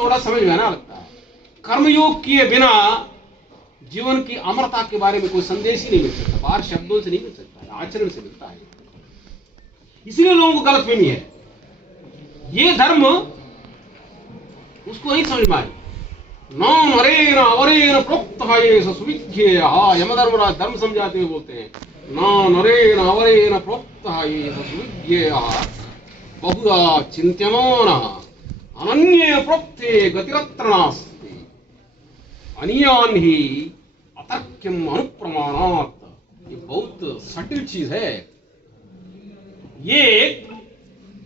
थोड़ा समझ में आना लगता है। कर्मयोग किए बिना जीवन की अमरता के बारे में कोई संदेश ही नहीं मिल सकता, बाहर शब्दों से नहीं मिल सकता है, आचरण से मिलता है। इसलिए लोगों को गलतफहमी है, ये धर्म उसको नहीं समझ में आए। न नरेण अवरेण प्रोक्तः ये सुविज्ञेयः, यमधर्मराज धर्म समझाते हुए बोलते हैं, न नरेण अवरेण प्रोक्तः ये सुविज्ञेयः बहुधा चिन्त्यमानः अनन्ये प्रोक्ते गतिरत्र नास्ति अनियान ही अतर्क्यम अनुप्रमाणात्। ये बहुत सटिल चीज है। ये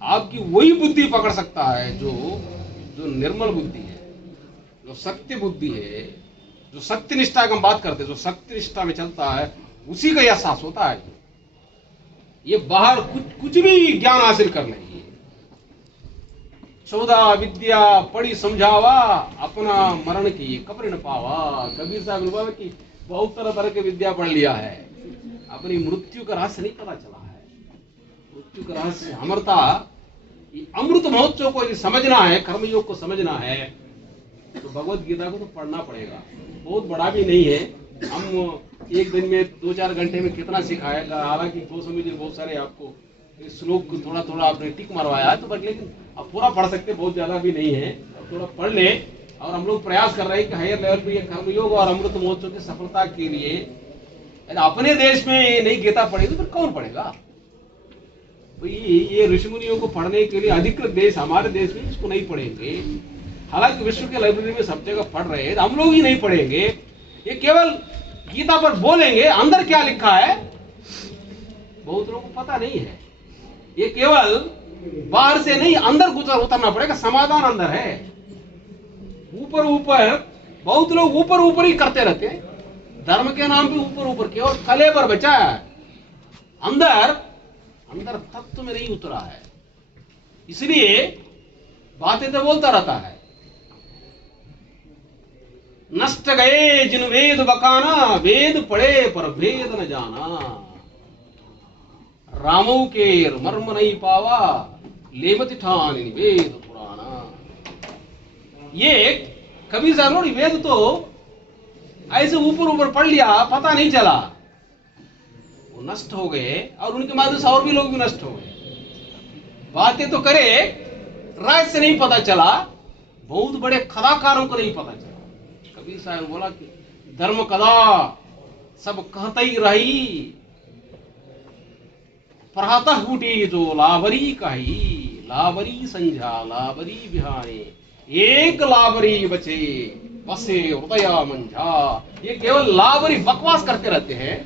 आपकी वही बुद्धि पकड़ सकता है जो निर्मल बुद्धि है, जो सत्य बुद्धि है, जो सत्य निष्ठा की हम बात करते हैं, जो सत्य निष्ठा में चलता है, उसी का एहसास होता है। ये बाहर कुछ भी ज्ञान हासिल कर ले, 14 विद्या पढ़ी समझावा अपना मरण की कब्र न पावा। कबीर साहब ने बोला कि बहुत तरह की विद्या पढ़ लिया है, अपनी मृत्यु का रहस्य नहीं पता चला है। मृत्यु का रहस्य अमरता, अमृत महोत्सव को यदि समझना है, कर्मयोग को समझना है, तो भगवत गीता को तो पढ़ना पड़ेगा। बहुत बड़ा भी नहीं है, हम एक दिन में 2-4 घंटे में कितना सिखाएगा। हालांकि गोस्वामी जी बहुत सारे आपको श्लोक थोड़ा थोड़ा आपने टिक मरवाया है, तो बट लेकिन अब पूरा पढ़ सकते, बहुत ज्यादा भी नहीं है, थोड़ा पढ़ ले। और हम लोग प्रयास कर रहे हैं कि हायर लेवल पे ये कर्मयोग और अमृत महोत्सव की सफलता के लिए अपने देश में ये नहीं गीता पढ़ेगी तो कौन पढ़ेगा? तो ये ऋषि मुनियों को पढ़ने के लिए अधिकृत देश हमारे देश में इसको नहीं पढ़ेंगे। हालांकि विश्व के लाइब्रेरी में सब जगह पढ़ रहे हैं, हम लोग ही नहीं पढ़ेंगे। ये केवल गीता पर बोलेंगे, अंदर क्या लिखा है बहुत लोगों को पता नहीं है। ये केवल बाहर से नहीं, अंदर उतरना पड़ेगा। समाधान अंदर है। ऊपर ऊपर बहुत लोग ऊपर ऊपर ही करते रहते हैं, धर्म के नाम पे ऊपर ऊपर, केवल कलेबर बचा है, अंदर अंदर तत्व में नहीं उतरा है। इसलिए बातें तो बोलता रहता है। नष्ट गए जिन वेद बकाना, वेद पढ़े पर भेद न जाना। रामो के मर्म नहीं पावा, लेवति ठान वेद पुराना। ये कबीर साहब ने वेद तो ऐसे ऊपर ऊपर पढ़ लिया, पता नहीं चला, वो नष्ट हो गए और उनके माध्यम से और भी लोग भी नष्ट हो गए। बातें तो करे, राज से नहीं पता चला, बहुत बड़े कलाकारों को नहीं पता चला। कबीर साहब ने बोला कि धर्म कदा सब कहते ही रही, प्रहतः फूटी जो लावरी कही, लावरी संझा लावरी बिहाने, एक लावरी बचे बसे हृदय मंझा। ये केवल लावरी बकवास करते रहते हैं,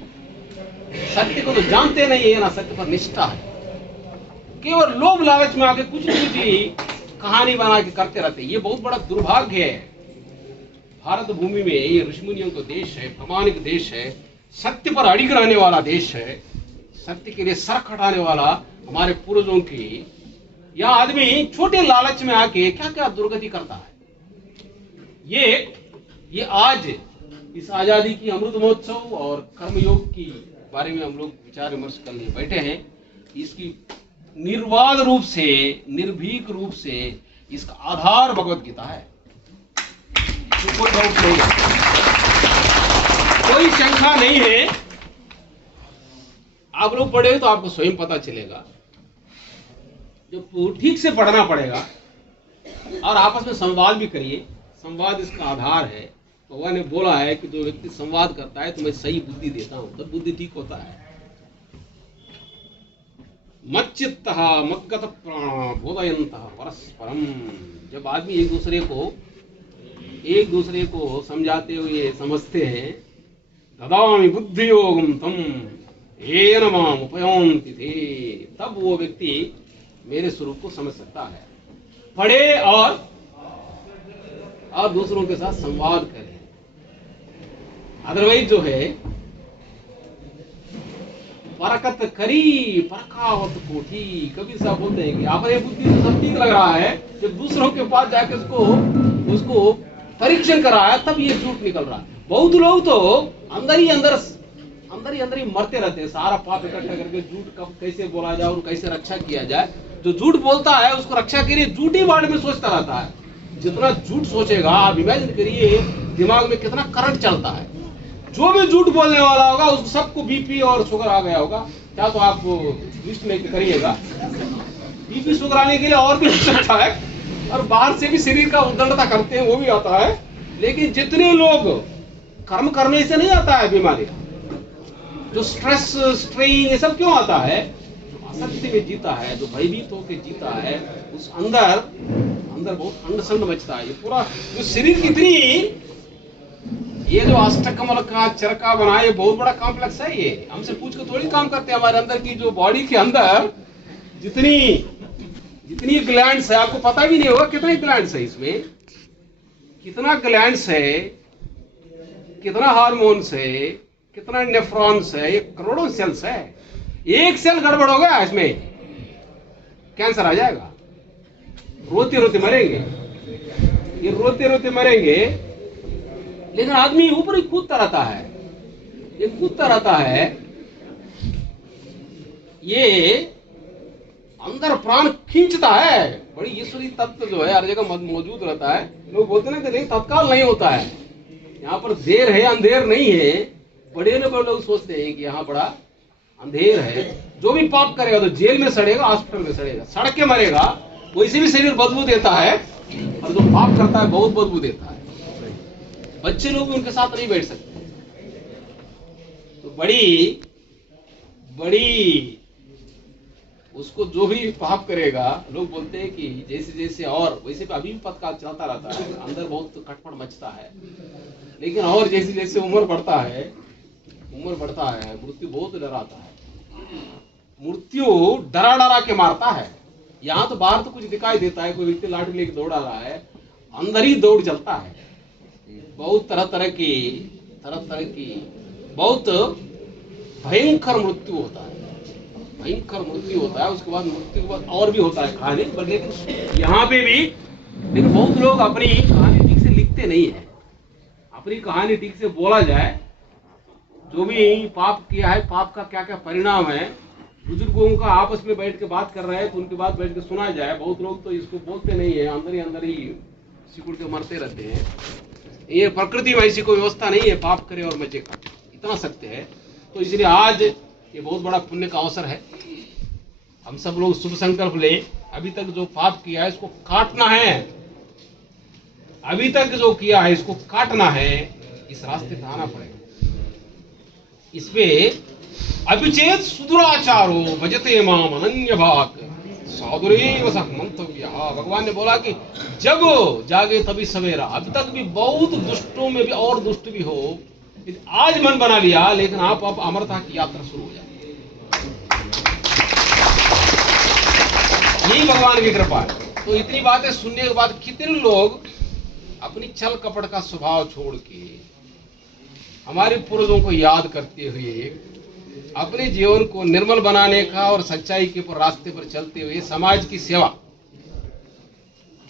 सत्य को तो जानते नहीं है ना, सत्य पर निष्ठा है। केवल लोभ लालच में आके कुछ ही कहानी बना के करते रहते हैं। ये बहुत बड़ा दुर्भाग्य है। भारत भूमि में ये ऋषिमुनियों का देश है, प्रामाणिक देश है, सत्य पर अड़िग रहने वाला देश है, सत्य के लिए सर खटाने वाला हमारे पूर्वजों की। यह आदमी छोटे लालच में आके क्या क्या दुर्गति करता है। ये आज इस आजादी की अमृत महोत्सव और कर्मयोग की बारे में हम लोग विचार विमर्श करने बैठे हैं। इसकी निर्वाध रूप से, निर्भीक रूप से इसका आधार भगवत गीता है, तो कोई डाउट नहीं है, कोई शंका नहीं है। आप लोग पढ़े तो आपको स्वयं पता चलेगा। जो ठीक से पढ़ना पड़ेगा और आपस में संवाद भी करिए, संवाद इसका आधार है। भगवान ने बोला है कि जो व्यक्ति संवाद करता है तो मैं सही बुद्धि देता हूं, तब बुद्धि ठीक होता है। मच्चित्तः मद्गत प्राणा बोधयन्तः परस्परम। जब आदमी एक दूसरे को समझाते हुए समझते हैं, ददामि बुद्धि योगम तम येन माम उपयांति थे, तब वो व्यक्ति मेरे स्वरूप को समझ सकता है। पढ़े और दूसरों के साथ संवाद करें। अदरवाइज जो है परकत करी परखावत कोठी। कबीर साहब बोलते हैं कि अपने बुद्धि से सब ठीक लग रहा है, जब दूसरों के पास जाके उसको परीक्षण करा है तब ये झूठ निकल रहा है। बहुत लोग तो अंदर ही मरते रहते हैं, सारा पाप इकट्ठा करके झूठ कब कैसे बोला जाए और कैसे रक्षा किया जाए। जो झूठ बोलता है उसको रक्षा के लिए झूठी वर्ड में सोचता रहता है। जितना झूठ सोचेगा, आप इमेजिन करिए दिमाग में कितना करंट चलता है। जो भी झूठ बोलने वाला होगा उस सबको बीपी और शुगर आ गया होगा। क्या तो आप लिस्ट में करिएगा, बीपी शुगर आने के लिए और भी हो सकता है, और बाहर से भी शरीर का उद्दंडता करते हैं वो भी आता है। लेकिन जितने लोग कर्म करने से नहीं आता है बीमारी, जो स्ट्रेस स्ट्रेन ये सब क्यों आता है? जो असत्य में जीता है, जो भयभीत होकर जीता है, उस अंदर बहुत अंडसंड मचता है। ये पूरा जो शरीर की इतनी, ये जो अष्टकमल का चरका बना, ये बहुत बड़ा कॉम्प्लेक्स है। ये हमसे पूछ कर थोड़ी काम करते हैं। हमारे अंदर की जो बॉडी के अंदर जितनी ग्लैंड्स है, आपको पता भी नहीं होगा कितने ग्लैंड्स है इसमें, कितना ग्लैंड्स है, कितना हार्मोन्स है, कितना नेफ्रॉन्स है, ये करोड़ों सेल्स है। एक सेल गड़बड़ हो गया इसमें कैंसर आ जाएगा। रोते रोते मरेंगे, ये रोते रोते मरेंगे। लेकिन आदमी ऊपर ही कूदता रहता है, ये कूदता रहता है। ये अंदर प्राण खींचता है। बड़ी ईश्वरीय तत्व जो है हर जगह मौजूद रहता है। लोग बोलते ना कि नहीं तत्काल नहीं होता है, यहाँ पर देर है अंधेर नहीं है। बड़े बड़े लोग सोचते हैं कि यहाँ बड़ा अंधेर है। जो भी पाप करेगा तो जेल में सड़ेगा, हॉस्पिटल में सड़ेगा, सड़क के मरेगा। वैसे भी शरीर बदबू देता है, और जो पाप करता है बहुत बदबू देता है। बच्चे लोग भी उनके साथ नहीं बैठ सकते। तो बड़ी उसको जो भी पाप करेगा, लोग बोलते हैं कि जैसे जैसे, और वैसे भी अभी भी पथकाल चलता रहता है, अंदर बहुत कटपट मचता है। लेकिन और जैसे जैसे उम्र बढ़ता है, मृत्यु बहुत डराता है। मृत्यु डरा डरा के मारता है। यहाँ तो बाहर तो कुछ दिखाई देता है, कोई व्यक्ति लाठी लेके दौड़ आ रहा है, अंदर ही दौड़ चलता है। बहुत तरह तरह की बहुत भयंकर मृत्यु होता है, भयंकर मृत्यु होता है। उसके बाद मृत्यु के बाद और भी होता है कहानी पर। लेकिन यहाँ पे भी, लेकिन बहुत लोग अपनी कहानी ठीक से लिखते नहीं है। अपनी कहानी ठीक से बोला जाए, जो भी पाप किया है, पाप का क्या क्या परिणाम है, बुजुर्गों का आपस में बैठ के बात कर रहे हैं तो उनकी बात बैठ के सुना जाए। बहुत लोग तो इसको बोलते नहीं है, अंदर ही सिकुड़ के मरते रहते हैं। ये प्रकृति में ऐसी कोई व्यवस्था नहीं है पाप करे और मचे का, इतना सत्य है। तो इसलिए आज ये बहुत बड़ा पुण्य का अवसर है। हम सब लोग शुभ संकल्प ले, अभी तक जो पाप किया है इसको काटना है, अभी तक जो किया है इसको काटना है। इस रास्ते पे आना पड़ेगा। इसपे अभिचेत सुदुराचारो भजते माम अनन्य भाग साधुरेव सह मंतव्यः। भगवान ने बोला कि जब जागे तभी सवेरा। अभी तक भी बहुत दुष्टों में भी और दुष्ट भी हो, आज मन बना लिया, लेकिन आप अब अमरता की यात्रा शुरू हो जाए। यही भगवान की कृपा है। तो इतनी बातें सुनने के बाद कितने लोग अपनी छल कपट का स्वभाव छोड़ के हमारे पूर्वजों को याद करते हुए अपने जीवन को निर्मल बनाने का और सच्चाई के रास्ते पर चलते हुए समाज की सेवा,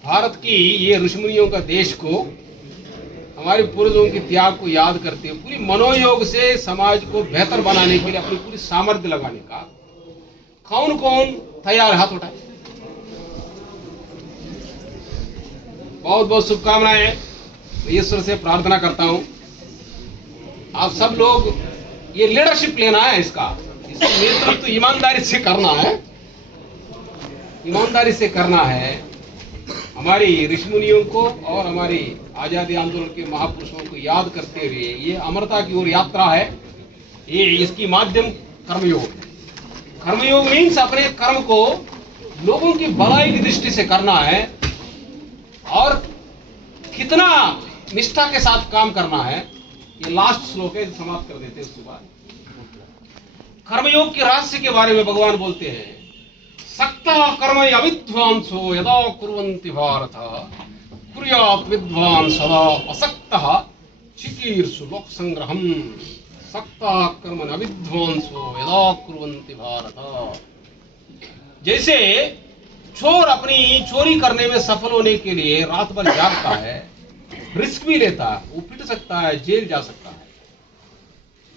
भारत की ये ऋषिमुनियों का देश को, हमारे पूर्वजों के त्याग को याद करते हुए पूरी मनोयोग से समाज को बेहतर बनाने के लिए अपनी पूरी सामर्थ्य लगाने का कौन कौन तैयार? हाथ उठाए। बहुत बहुत शुभकामनाएं। ईश्वर से प्रार्थना करता हूं आप सब लोग ये लीडरशिप लेना है, इसका नेतृत्व तो ईमानदारी से करना है, ईमानदारी से करना है। हमारी ऋषिमुनियों को और हमारी आजादी आंदोलन के महापुरुषों को याद करते हुए ये अमरता की ओर यात्रा है। ये इसकी माध्यम कर्मयोग। कर्मयोग मीन्स अपने कर्म को लोगों की भलाई की दृष्टि से करना है और कितना निष्ठा के साथ काम करना है। ये लास्ट श्लोक है, समाप्त कर देते हैं। उसके बाद कर्मयोग के रहस्य के बारे में भगवान बोलते हैं, सक्ता कर्म अविद्वांसो यदा कुर्वन्ति भारत कुर्यात् विद्वान सदा असक्तः चिकीर्षु लोक संग्रहम। सक्ता कर्म अविद्वांसो यदा कुर्वन्ति भारत। जैसे चोर अपनी चोरी करने में सफल होने के लिए रात भर जागता है, रिस्क भी लेता है, वो पिट सकता है, जेल जा सकता है,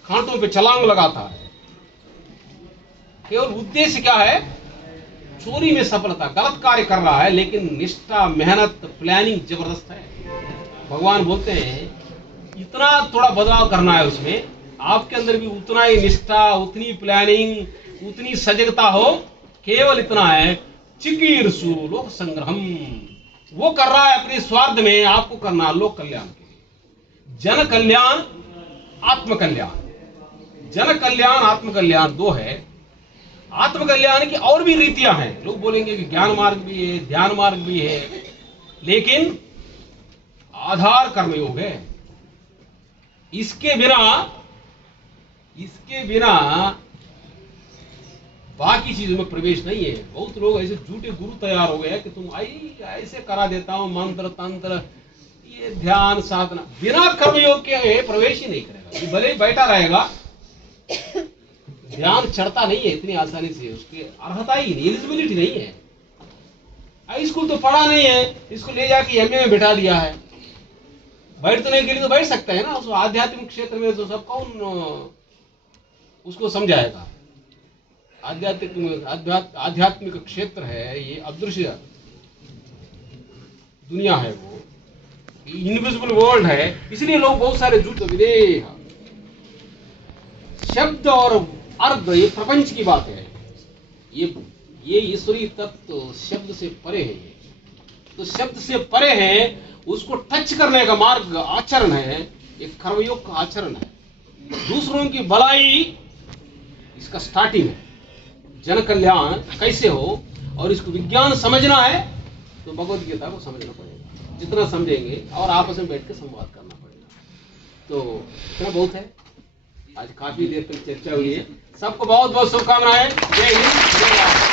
खांटों पे छलांग लगाता है। केवल उद्देश्य क्या है? चोरी में सफलता, गलत कार्य कर रहा है, लेकिन निष्ठा, मेहनत, प्लानिंग जबरदस्त है। भगवान बोलते हैं इतना थोड़ा बदलाव करना है उसमें, आपके अंदर भी उतना ही निष्ठा, उतनी प्लानिंग, उतनी सजगता हो। केवल इतना है, चिकीर्षु लोक संग्रहम, वो कर रहा है अपने स्वार्थ में, आपको करना लोक कल्याण के लिए। जन कल्याण, आत्म कल्याण। जन कल्याण, आत्म कल्याण दो है। आत्म कल्याण की और भी रीतियां हैं। लोग बोलेंगे कि ज्ञान मार्ग भी है, ध्यान मार्ग भी है, लेकिन आधार कर्मयोग है। इसके बिना बाकी चीजों में प्रवेश नहीं है। बहुत लोग ऐसे झूठे गुरु तैयार हो गए कि तुम ऐसे करा देता हूं, मंत्र तंत्र, ये ध्यान साधना, बिना कर्मयोग के प्रवेश ही नहीं करेगा। ये भले ही बैठा रहेगा, ध्यान चढ़ता नहीं है इतनी आसानी से, उसकी अर्हता ही नहीं, एलिजिबिलिटी नहीं है। हाई स्कूल तो पढ़ा नहीं है, इसको ले जाके एमए में बैठा दिया है। बैठने के लिए तो बैठ सकता है ना, उस आध्यात्मिक क्षेत्र में तो सब कौन उसको समझाएगा। आध्यात्मिक क्षेत्र है, ये अदृश्य दुनिया है, वो इनविजिबल वर्ल्ड है। इसलिए लोग बहुत सारे झूठ विदेह शब्द और अर्थ, ये प्रपंच की बात है। ये ईश्वरीय तत्व शब्द से परे है। ये तो शब्द से परे है, उसको टच करने का मार्ग आचरण है, एक कर्मयोग का आचरण है। दूसरों की भलाई इसका स्टार्टिंग है। जन कल्याण कैसे हो, और इसको विज्ञान समझना है तो भगवद गीता को समझना पड़ेगा। जितना समझेंगे, और आपस में बैठ के संवाद करना पड़ेगा। तो इतना बहुत है। आज काफी देर तक चर्चा हुई है। सबको बहुत बहुत शुभकामनाएं। जय हिंद, जय भारत।